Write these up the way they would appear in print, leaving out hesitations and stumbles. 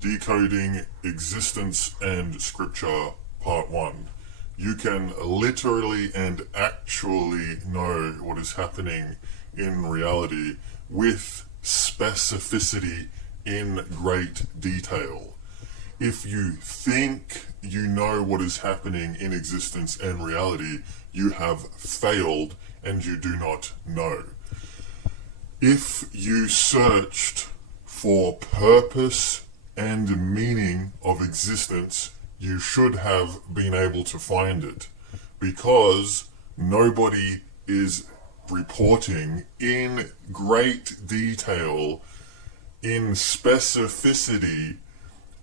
Decoding Existence and Scripture, Part 1. You can literally and actually know what is happening in reality with specificity in great detail. If you think you know what is happening in existence and reality, you have failed and you do not know. If you searched for purpose and meaning of existence, you should have been able to find it, because nobody is reporting in great detail, in specificity,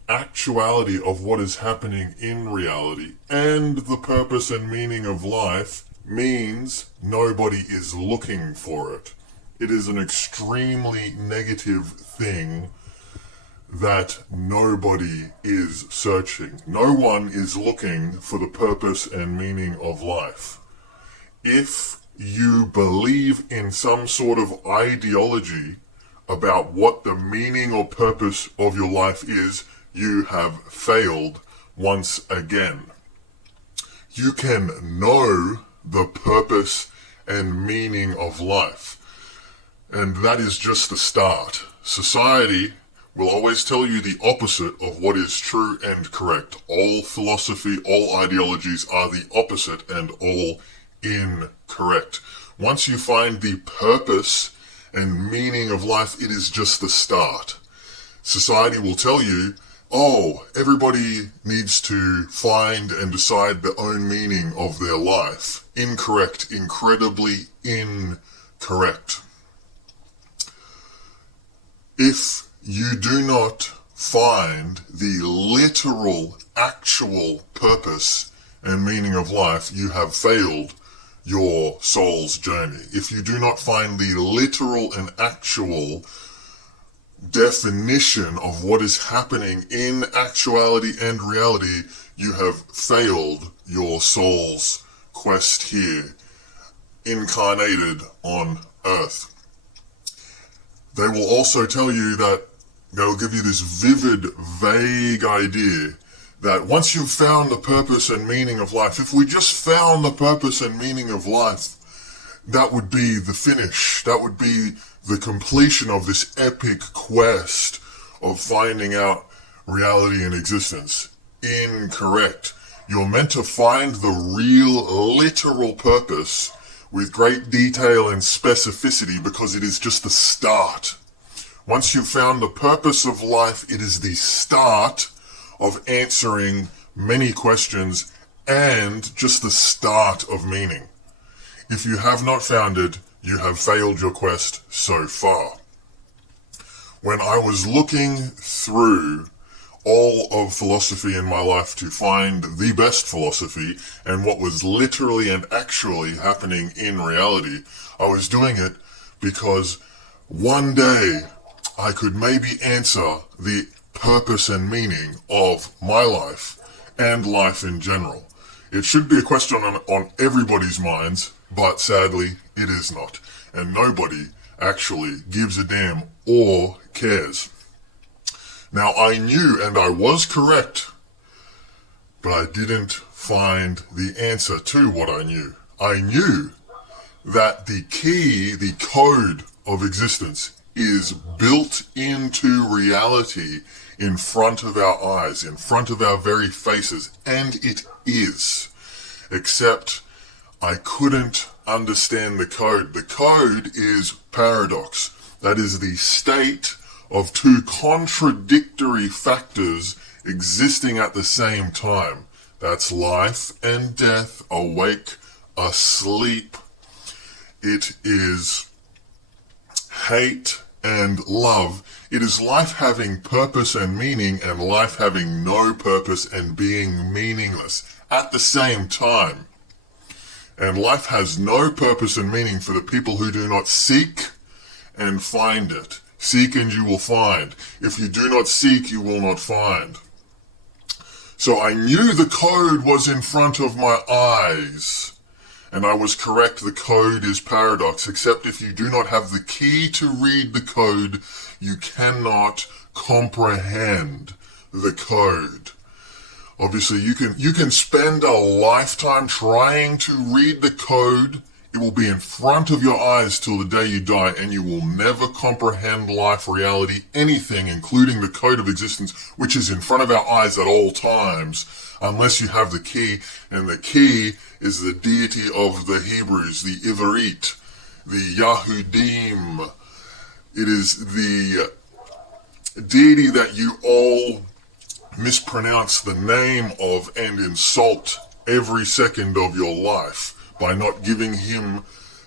actuality of what is happening in reality. And the purpose and meaning of life means nobody is looking for it. It is an extremely negative thing that nobody is searching. No one is looking for the purpose and meaning of life. If you believe in some sort of ideology about what the meaning or purpose of your life is, you have failed once again. You can know the purpose and meaning of life, and that is just the start. Society will always tell you the opposite of what is true and correct. All philosophy, all ideologies are the opposite and all incorrect. Once you find the purpose and meaning of life, it is just the start. Society will tell you, oh, everybody needs to find and decide their own meaning of their life. Incorrect, incredibly incorrect. If you do not find the literal, actual purpose and meaning of life, you have failed your soul's journey. If you do not find the literal and actual definition of what is happening in actuality and reality, you have failed your soul's quest here, incarnated on earth. They will also tell you that they'll give you this vivid, vague idea that once you've found the purpose and meaning of life, if we just found the purpose and meaning of life, that would be the finish. That would be the completion of this epic quest of finding out reality and existence. Incorrect. You're meant to find the real, literal purpose with great detail and specificity, because it is just the start. Once you've found the purpose of life, it is the start of answering many questions and just the start of meaning. If you have not found it, you have failed your quest so far. When I was looking through all of philosophy in my life to find the best philosophy and what was literally and actually happening in reality, I was doing it because one day I could maybe answer the purpose and meaning of my life and life in general. It should be a question on everybody's minds, but sadly it is not. And nobody actually gives a damn or cares. Now, I knew, and I was correct, but I didn't find the answer to what I knew. I knew that the key, the code of existence, is built into reality in front of our eyes, in front of our very faces, and it is. Except I couldn't understand the code. The code is paradox. That is the state of two contradictory factors existing at the same time. That's life and death, awake, asleep. It is hate and love. It is life having purpose and meaning, and life having no purpose and being meaningless at the same time. And life has no purpose and meaning for the people who do not seek and find it. Seek and you will find. If you do not seek, you will not find. So I knew the code was in front of my eyes. And I was correct, the code is paradox, except if you do not have the key to read the code, you cannot comprehend the code. Obviously, you can spend a lifetime trying to read the code. It will be in front of your eyes till the day you die, and you will never comprehend life, reality, anything, including the code of existence, which is in front of our eyes at all times, unless you have the key. And the key is the deity of the Hebrews, the Ivarit, the Yahudim. It is the deity that you all mispronounce the name of and insult every second of your life by not giving him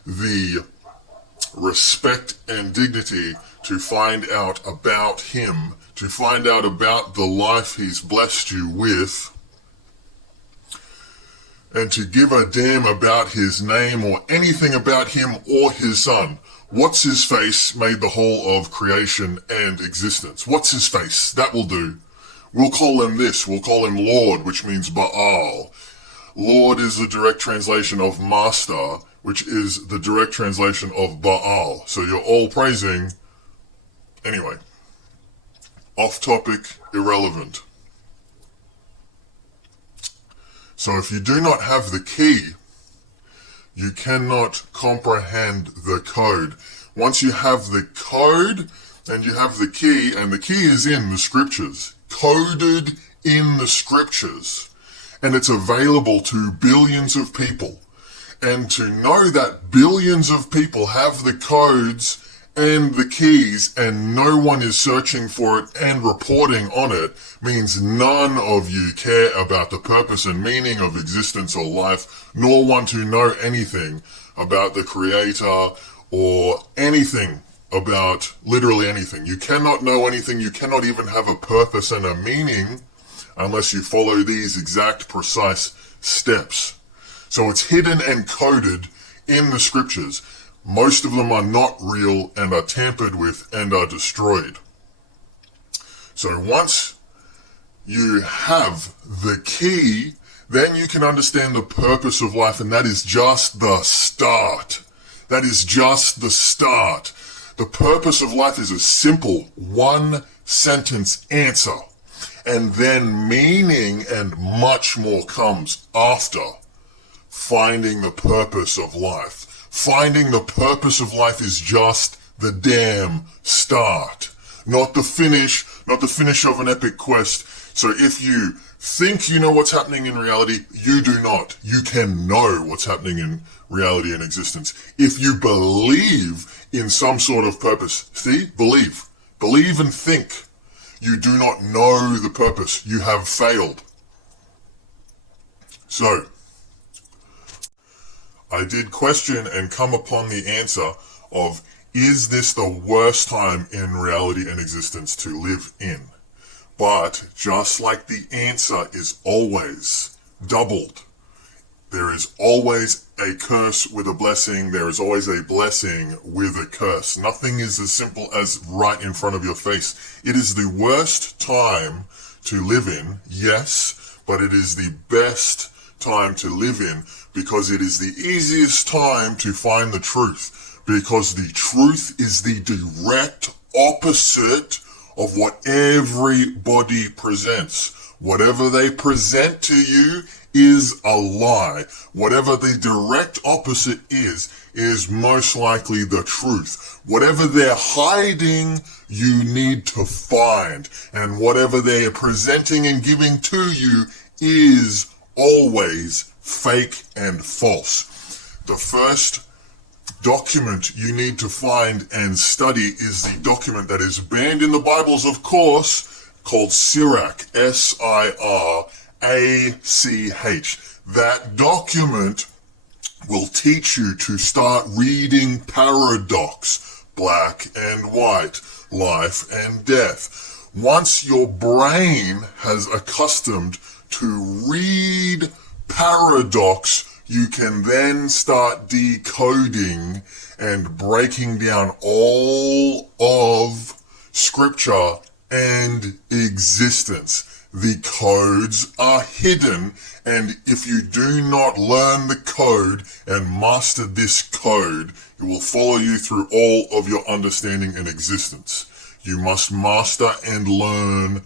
the respect and dignity to find out about him, to find out about the life he's blessed you with, and to give a damn about his name or anything about him or his son. What's his face made the whole of creation and existence. What's his face? That will do. We'll call him this. We'll call him Lord, which means Baal. Lord is the direct translation of Master, which is the direct translation of Baal. So you're all praising. Anyway, off topic, irrelevant. So if you do not have the key, you cannot comprehend the code. Once you have the code and you have the key, and the key is in the scriptures, coded in the scriptures, and it's available to billions of people. And to know that billions of people have the codes and the keys and no one is searching for it and reporting on it means none of you care about the purpose and meaning of existence or life, nor want to know anything about the Creator or anything about literally anything. You cannot know anything. You cannot even have a purpose and a meaning unless you follow these exact precise steps. So it's hidden and coded in the scriptures. Most of them are not real and are tampered with and are destroyed. So once you have the key, then you can understand the purpose of life, and that is just the start. That is just the start. The purpose of life is a simple one-sentence answer, and then meaning and much more comes after finding the purpose of life. Finding the purpose of life is just the damn start, not the finish of an epic quest. So if you think you know what's happening in reality, you do not. You can know what's happening in reality and existence. If you believe in some sort of purpose, see, believe and think. You do not know the purpose. You have failed. So, I did question and come upon the answer of, is this the worst time in reality and existence to live in? But just like the answer is always doubled, there is always a curse with a blessing. There is always a blessing with a curse. Nothing is as simple as right in front of your face. It is the worst time to live in, yes, but it is the best time to live in because it is the easiest time to find the truth, because the truth is the direct opposite of what everybody presents. Whatever they present to you is a lie. Whatever the direct opposite is most likely the truth. Whatever they're hiding, you need to find. And whatever they are presenting and giving to you is always fake and false. The first document you need to find and study is the document that is banned in the Bibles, of course, called Sirach, Sirach. That document will teach you to start reading paradox, black and white, life and death. Once your brain has accustomed to read paradox, you can then start decoding and breaking down all of scripture and existence. The codes are hidden, and if you do not learn the code and master this code, it will follow you through all of your understanding and existence. You must master and learn